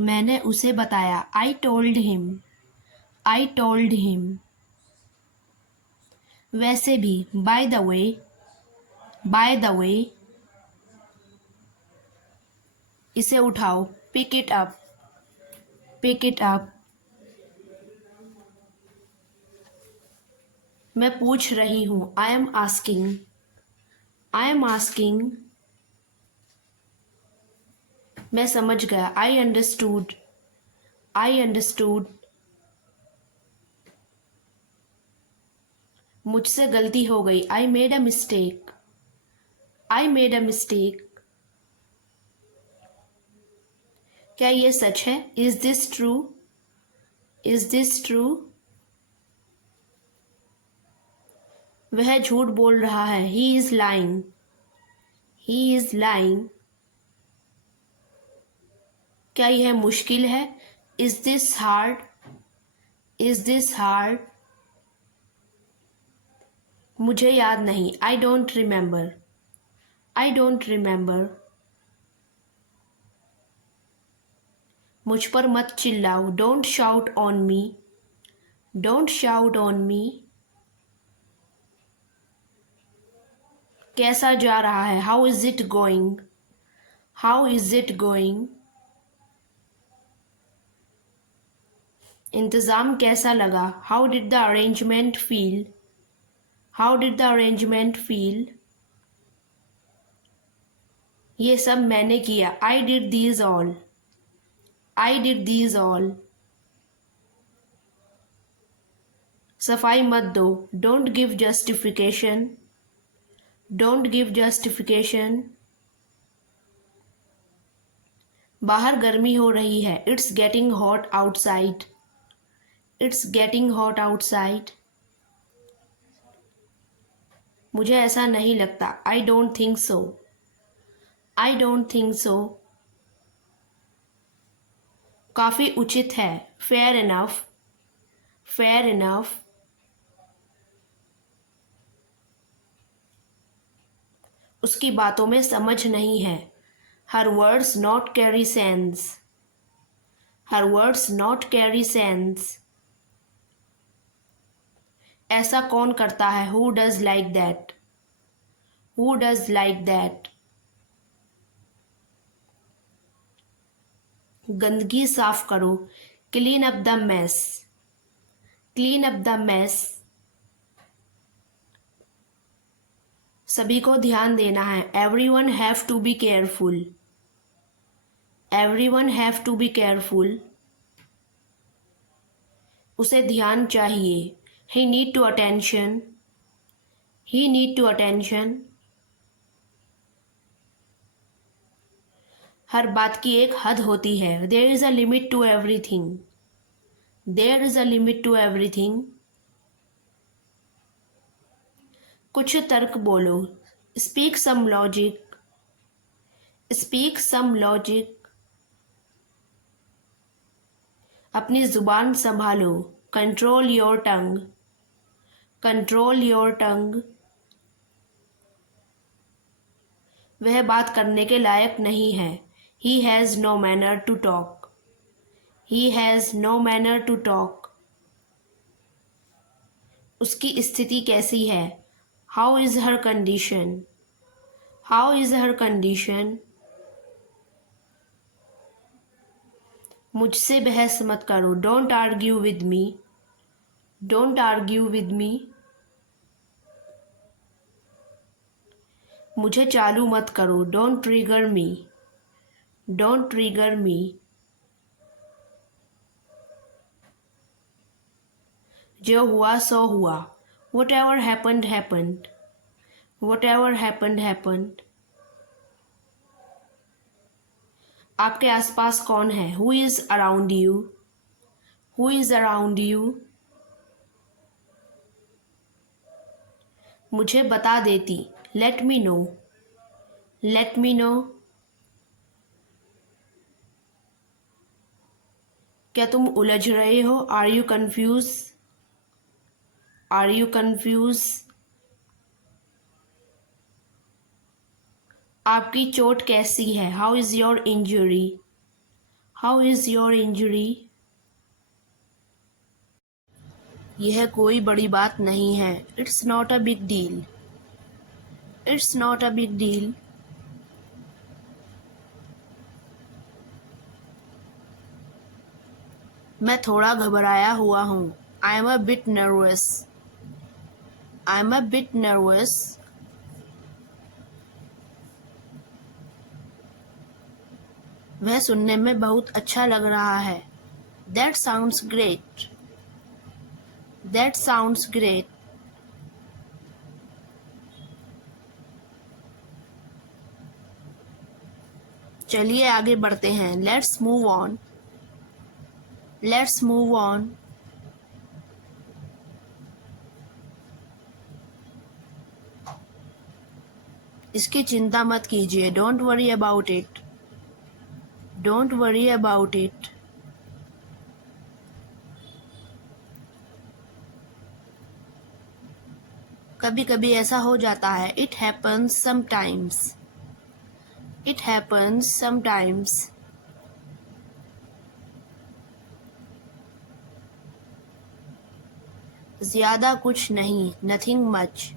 मैंने उसे बताया। I told him. I told him. वैसे भी। By the way. By the way. इसे उठाओ। Pick it up. Pick it up. मैं पूछ रही हूँ। I am asking. I am asking. मैं समझ गया। I understood. I understood. मुझसे गलती हो गई। I made a mistake. I made a mistake. क्या ये सच है? Is this true? Is this true? वह झूठ बोल रहा है। ही is lying. He is lying. क्या यह मुश्किल है? Is this hard? Is this hard? मुझे याद नहीं। I don't remember. I don't remember. मुझ पर मत चिल्लाओ। Don't shout on me. Don't shout on me. कैसा जा रहा है? How is it going? How is it going? इंतज़ाम कैसा लगा? How did the arrangement feel? How did the arrangement feel? ये सब मैंने किया। I did these all. I did these all. सफाई मत दो। Don't give justification. Don't give justification. बाहर गर्मी हो रही है। It's getting hot outside. It's getting hot outside. मुझे ऐसा नहीं लगता। I don't think so. I don't think so. काफ़ी उचित है। Fair enough. Fair enough. उसकी बातों में समझ नहीं है। हर words not carry sense. Her words not carry sense. ऐसा कौन करता है? Who does like that? Who does like that? गंदगी साफ करो। Clean up the mess. Clean up the mess. सभी को ध्यान देना है। Everyone have to be careful. Everyone have to be careful. उसे ध्यान चाहिए। He need to attention. He need to attention. हर बात की एक हद होती है। There is a limit to everything. There is a limit to everything. कुछ तर्क बोलो। Speak some logic. Speak some logic. अपनी जुबान संभालो। Control your tongue. Control your tongue. वह बात करने के लायक नहीं है। He has no manner to talk. He has no manner to talk. उसकी स्थिति कैसी है? How is her condition? How is her condition? मुझसे बहस मत करो। Don't argue with me. Don't argue with me. मुझे चालू मत करो। Don't trigger me. Don't trigger me. जो हुआ सो हुआ। Whatever happened happened. Whatever happened happened. आपके आसपास कौन है? Who is around you? Who is around you? मुझे बता देती। Let me know. Let me know. क्या तुम उलझ रहे हो? Are you confuse? Are you confuse? आपकी चोट कैसी है? How is your injury? How is your injury? यह कोई बड़ी बात नहीं है. It's not a big deal. It's not a big deal. मैं थोड़ा घबराया हुआ हूँ. I am a bit nervous. I am a bit nervous. वह सुनने में बहुत अच्छा लग रहा है. That sounds great. That sounds great. चलिए आगे बढ़ते हैं. Let's move on. Let's move on. इसकी चिंता मत कीजिए. Don't worry about it. Don't worry about it. कभी कभी ऐसा हो जाता है. It happens sometimes. It happens sometimes. ज्यादा कुछ नहीं. Nothing much.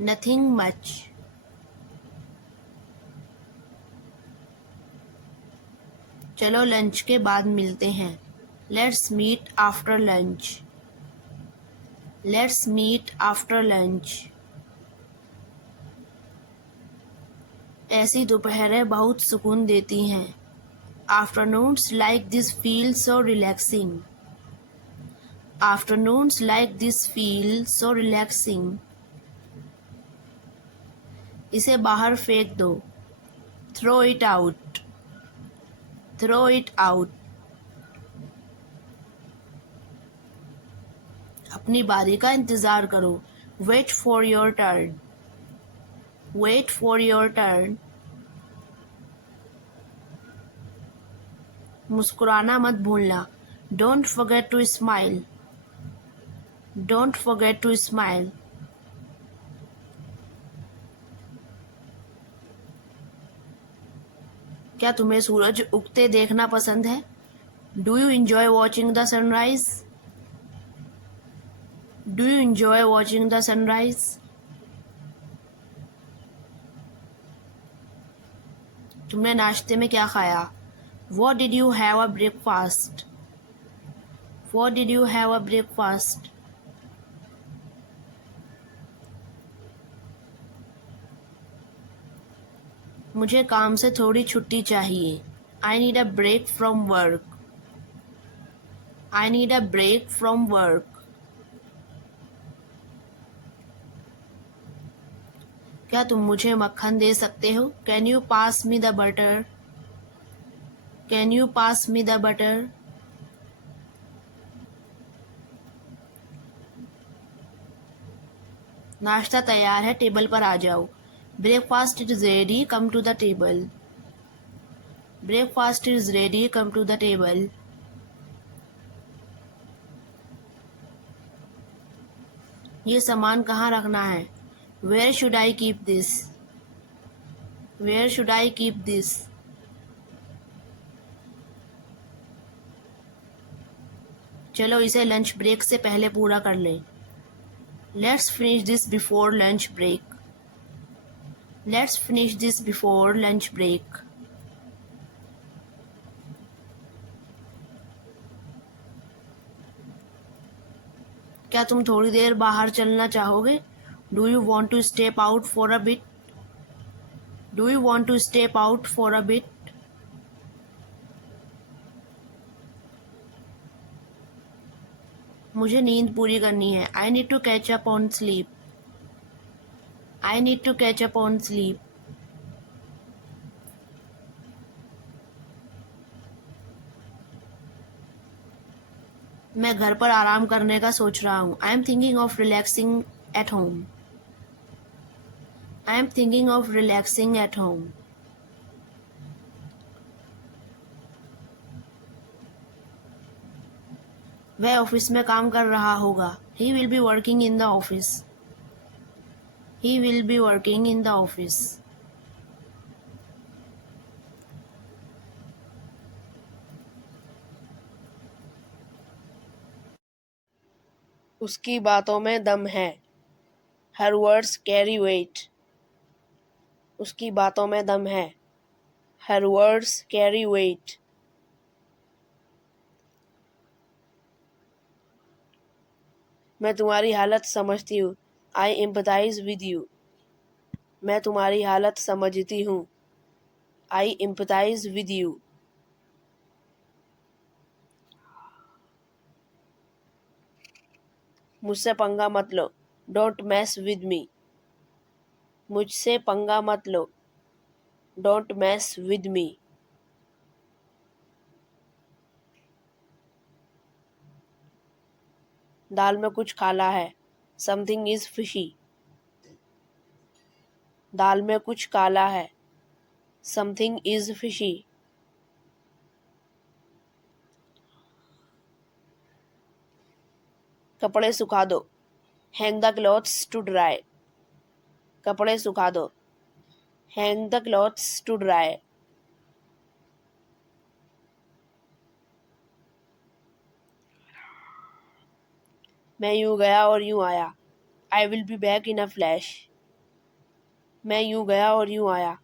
Nothing much. चलो लंच के बाद मिलते हैं. Let's meet after lunch. Let's meet after lunch. ऐसी दोपहरें बहुत सुकून देती हैं. Afternoons like this feel so relaxing. Afternoons like this feel so relaxing. इसे बाहर फेंक दो. Throw it out. Throw it out. अपनी बारी का इंतजार करो. Wait for your turn. Wait for your turn. मुस्कुराना मत भूलना. Don't forget to smile. Don't forget to smile. क्या तुम्हें सूरज उगते देखना पसंद है? Do you enjoy watching the sunrise? Do you enjoy watching the sunrise? तुमने नाश्ते में क्या खाया? What did you have a breakfast? What did you have a breakfast? मुझे काम से थोड़ी छुट्टी चाहिए. I need a break from work. I need a break from work. क्या तुम मुझे मक्खन दे सकते हो? Can you pass me the butter? Can you pass me the butter? नाश्ता तैयार है. टेबल पर आ जाओ. Breakfast is ready. Come to the table. Breakfast is ready. Come to the table. ये सामान कहाँ रखना है? Where should I keep this? Where should I keep this? चलो इसे लंच ब्रेक से पहले पूरा कर लें. Let's finish this before lunch break. Let's finish this before lunch break. क्या तुम थोड़ी देर बाहर चलना चाहोगे? Do you want to step out for a bit? Do you want to step out for a bit? मुझे नींद पूरी करनी है. I need to catch up on sleep. I need to catch up on sleep. मैं घर पर आराम करने का सोच रहा हूँ. I am thinking of relaxing at home. I am thinking of relaxing at home. वह ऑफिस में काम कर रहा होगा. He will be working in the office. He will be working in the office. उसकी बातों में दम है। Her words carry weight. उसकी बातों में दम है। Her words carry weight. मैं तुम्हारी हालत समझती हूँ। I empathize with you. मैं तुम्हारी हालत समझती हूँ। I empathize with you. मुझसे पंगा मत लो। Don't mess with me. मुझसे पंगा मत लो। Don't mess with me. दाल में कुछ काला है। Something is fishy. दाल में कुछ काला है। Something is fishy. कपड़े सुखा दो। Hang the clothes to dry. कपड़े सुखा दो। Hang the clothes to dry. मैं यूं गया और यूं आया। I will be back in a flash. मैं यूं गया और यूं आया।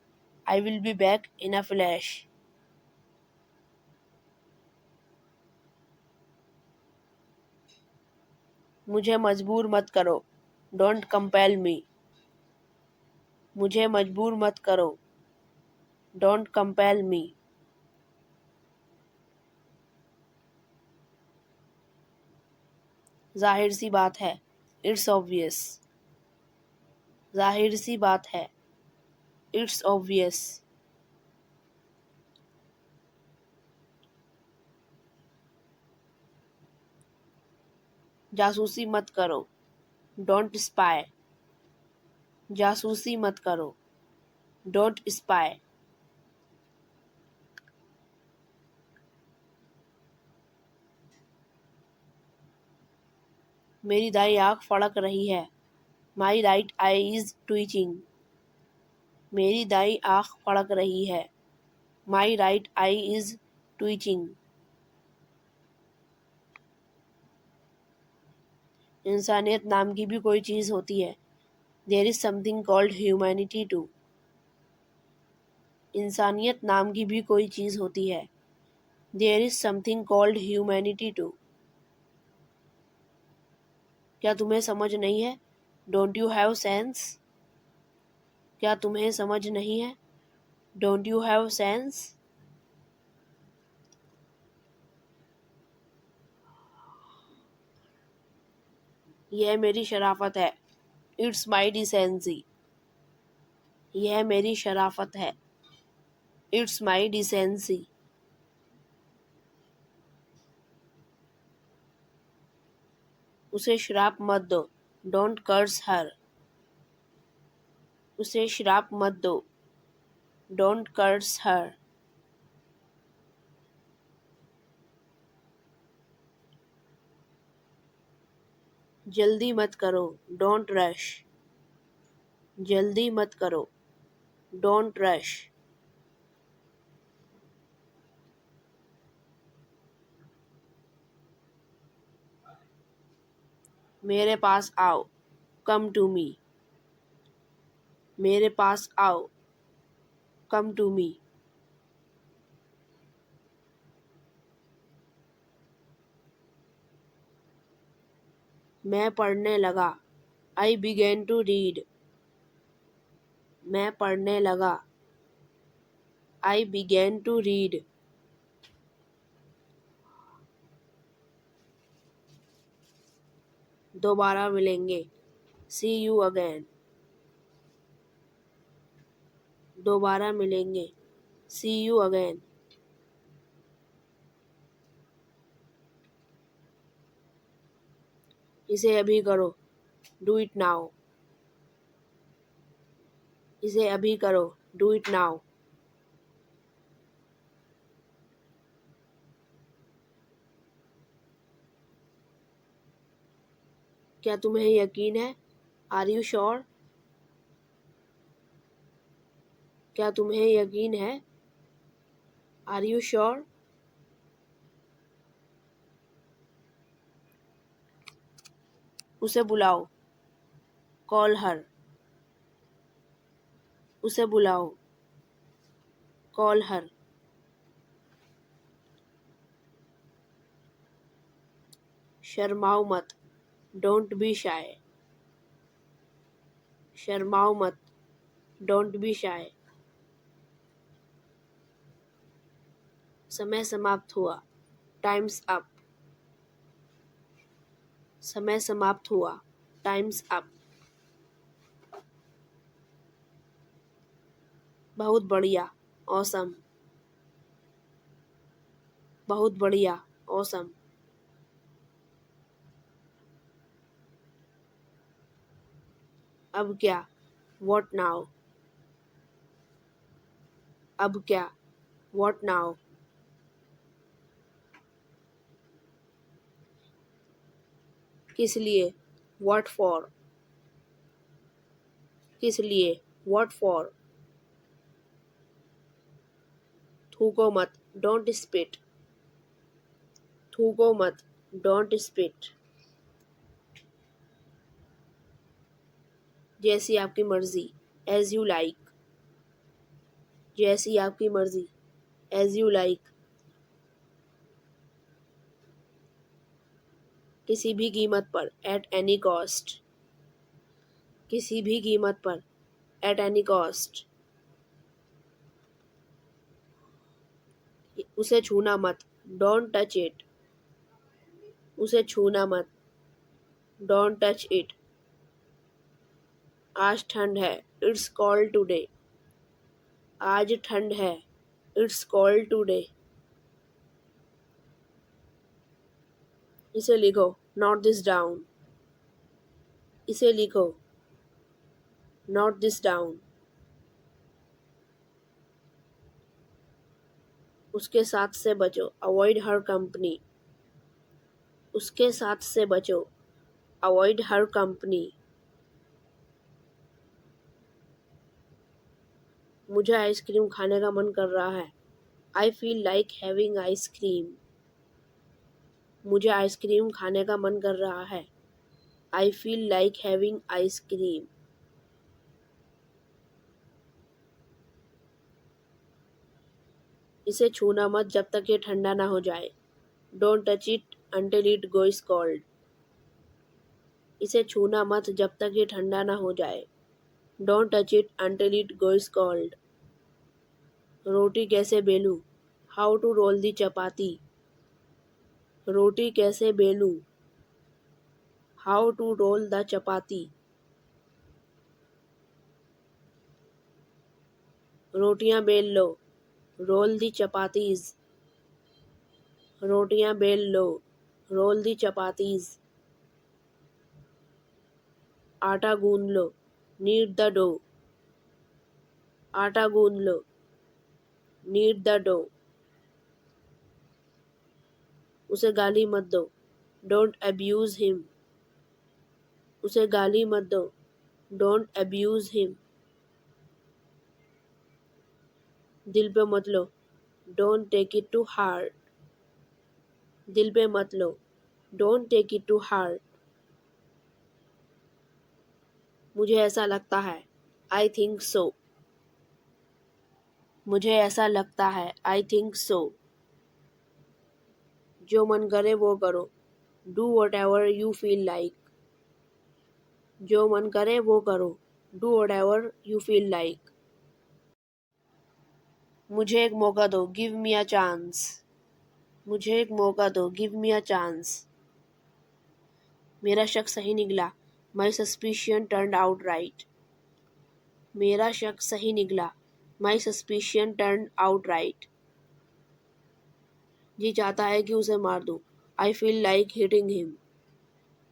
I will be back in a flash. मुझे मजबूर मत करो। Don't compel me. मुझे मजबूर मत करो। Don't compel me. जाहिर सी बात है। It's obvious. जाहिर सी बात है। It's obvious. जासूसी मत करो। Don't spy. जासूसी मत करो। Don't spy. मेरी दाई आँख फड़क रही है। My right eye is twitching. मेरी दाई आँख फड़क रही है। My right eye is twitching. इंसानियत नाम की भी कोई चीज़ होती है। There is something called humanity too. इंसानियत नाम की भी कोई चीज़ होती है। There is something called humanity too. क्या तुम्हें समझ नहीं है? Don't you have sense? क्या तुम्हें समझ नहीं है? Don't you have sense? यह मेरी शराफत है। It's my decency. यह मेरी शराफत है। It's my decency. उसे श्राप मत दो। Don't curse her. उसे श्राप मत दो। Don't curse her. जल्दी मत करो। Don't rush. जल्दी मत करो। Don't rush. मेरे पास आओ। Come to me. मेरे पास आओ। Come to me. मैं पढ़ने लगा। I began to read. मैं पढ़ने लगा। I began to read. दोबारा मिलेंगे। See you again. दोबारा मिलेंगे। See you again. इसे अभी करो। Do it now. इसे अभी करो। Do it now. क्या तुम्हें यकीन है? Are you sure? क्या तुम्हें यकीन है? Are you sure? उसे बुलाओ, कॉल हर। उसे बुलाओ, कॉल हर। शर्माओ मत, डोंट बी शाय। शर्माओ मत, डोंट बी शाय। समय समाप्त हुआ, टाइम्स अप। समय समाप्त हुआ, टाइम्स अप। बहुत बढ़िया, ऑसम। बहुत बढ़िया, ऑसम। अब क्या, व्हाट नाउ। अब क्या, व्हाट नाउ। किस लिए, व्हाट फॉर। किस लिए, व्हाट फॉर। थूको मत, डोंट स्पिट। थूको मत, डोंट स्पिट। जैसी आपकी मर्जी, एज यू लाइक। जैसी आपकी मर्जी, एज यू लाइक। किसी भी कीमत पर, एट एनी कॉस्ट। किसी भी कीमत पर, एट एनी कॉस्ट। उसे छूना मत, डोंट टच इट। उसे छूना मत, डोंट टच इट। आज ठंड है, इट्स कोल्ड टुडे। आज ठंड है, इट्स कोल्ड टुडे। इसे लिखो, नोट दिस डाउन। इसे लिखो, नोट दिस डाउन। उसके साथ से बचो, अवॉइड हर कंपनी। उसके साथ से बचो, अवॉइड हर कंपनी। मुझे आइसक्रीम खाने का मन कर रहा है, आई फील लाइक हैविंग आइसक्रीम। मुझे आइसक्रीम खाने का मन कर रहा है, आई फील लाइक हैविंग आइसक्रीम। इसे छूना मत जब तक ये ठंडा ना हो जाए, don't touch it until it goes cold. इसे छूना मत जब तक ये ठंडा ना हो जाए, don't touch it until it goes cold. रोटी कैसे बेलूं, how to roll the chapati. रोटी कैसे बेलूं, how to roll the chapati. रोटियां बेल लो, रोल दी चपातीज। रोटियां बेल लो, रोल दी चपातीज। आटा गूंद लो, नीड द डो। आटा गूंद लो, नीड द डो। उसे गाली मत दो, डोंट अब्यूज हिम। उसे गाली मत दो, डोंट अब्यूज हिम। दिल पे मत लो, don't take it to heart. दिल पे मत लो, don't take it to heart. मुझे ऐसा लगता है, आई थिंक सो। मुझे ऐसा लगता है, आई थिंक सो। जो मन करे वो करो, do what ever you feel like. जो मन करे वो करो, do what ever you feel like. मुझे एक मौका दो, गिव मी अ चांस। मुझे एक मौका दो, गिव मी अ चांस। मेरा शक सही निकला, my suspicion turned out right. मेरा शक सही निकला, my suspicion turned out right. जी चाहता है कि उसे मार दूं, I feel like hitting him.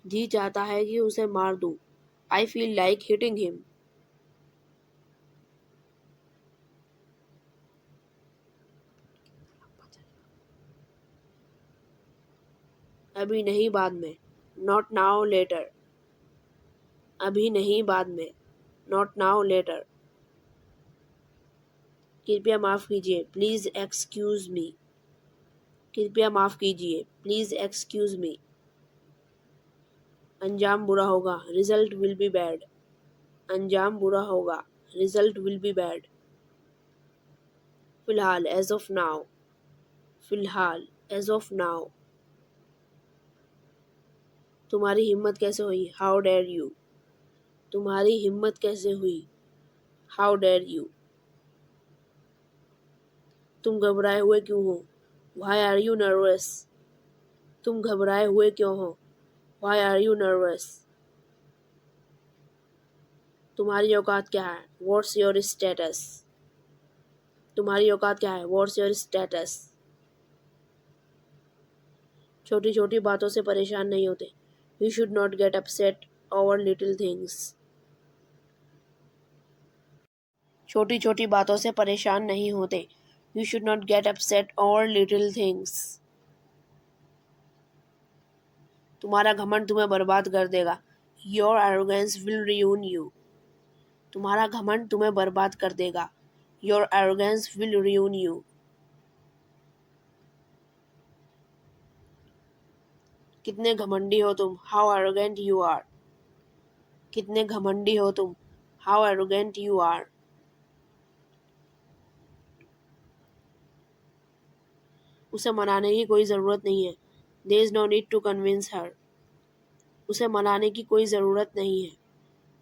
जी चाहता है कि उसे मार दूं, I feel like hitting him. अभी नहीं, बाद में, नॉट नाउ लेटर। अभी नहीं, बाद में, नॉट नाउ लेटर। कृपया माफ़ कीजिए, प्लीज़ एक्सक्यूज़ मी। कृपया माफ़ कीजिए, प्लीज़ एक्सक्यूज़ मी। अंजाम बुरा होगा, रिजल्ट विल बी बैड। अंजाम बुरा होगा, रिजल्ट विल बी बैड। फिलहाल, एज ऑफ नाउ। फिलहाल, एज ऑफ नाउ। तुम्हारी हिम्मत कैसे हुई, हाउ डेयर यू। तुम्हारी हिम्मत कैसे हुई, हाउ डेयर यू। तुम घबराए हुए क्यों हो, व्हाई आर यू नर्वस। तुम घबराए हुए क्यों हो, व्हाई आर यू नर्वस। तुम्हारी औकात क्या है, व्हाट्स योर स्टेटस। तुम्हारी औकात क्या है, व्हाट्स योर स्टेटस। छोटी छोटी बातों से परेशान नहीं होते, you should not get upset over little things. छोटी छोटी बातों से परेशान नहीं होते, you should not get upset over little things. तुम्हारा घमंड तुम्हें बर्बाद कर देगा, your arrogance will ruin you. तुम्हारा घमंड तुम्हें बर्बाद कर देगा, your arrogance will ruin you. कितने घमंडी हो तुम, हाउ एरोगेंट यू आर। कितने घमंडी हो तुम, हाउ एरोगेंट यू आर। उसे मनाने की कोई ज़रूरत नहीं है, there is no need to convince her. उसे मनाने की कोई ज़रूरत नहीं है,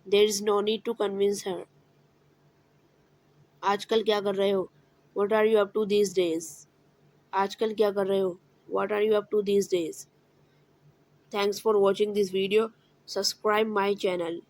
there is no need to convince her. आजकल क्या कर रहे हो, what are you up to these days. आजकल क्या कर रहे हो, what are you up to these days. Thanks for watching this video, subscribe my channel.